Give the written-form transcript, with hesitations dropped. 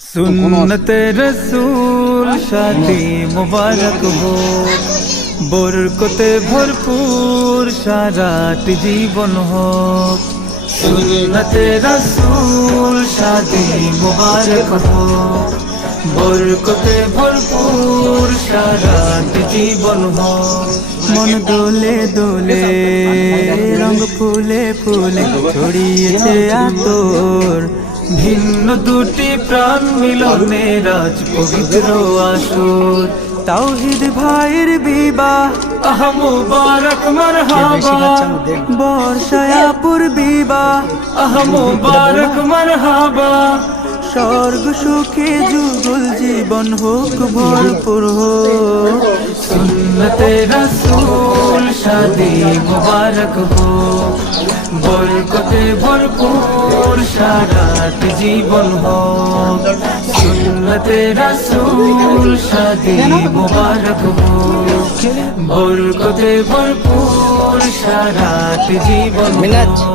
सुन्नते रसूल शादी मुबारक हो, बरकते भरपूर साराटी जीवन हो। सुन्नते रसूल शादी मुबारक हो, बरकते भरपूर साराटी जीवन हो। मन दोले दोले रंग फूले फूले ছড়িয়েছে আতর, ভিন্ন দুটি প্রাণ মিলনে রাজ পবিত্র আসর। তাওহীদ ভাইয়ের বিবাহ আহ মুবারক মারহাবা, বর্ষায়াপুর বিবাহ আহ মুবারক মারহাবা। স্বর্গ সুখে যুগল জীবন হোক ভরপুর হোক। সুন্নতে রাসূল শাদি মুবারক हो, বরকতে ভরপুর সারাটি জীবন हो। সুন্নতে রাসূল শাদি মুবারক हो, বরকতে ভরপুর সারাটি জীবন हो।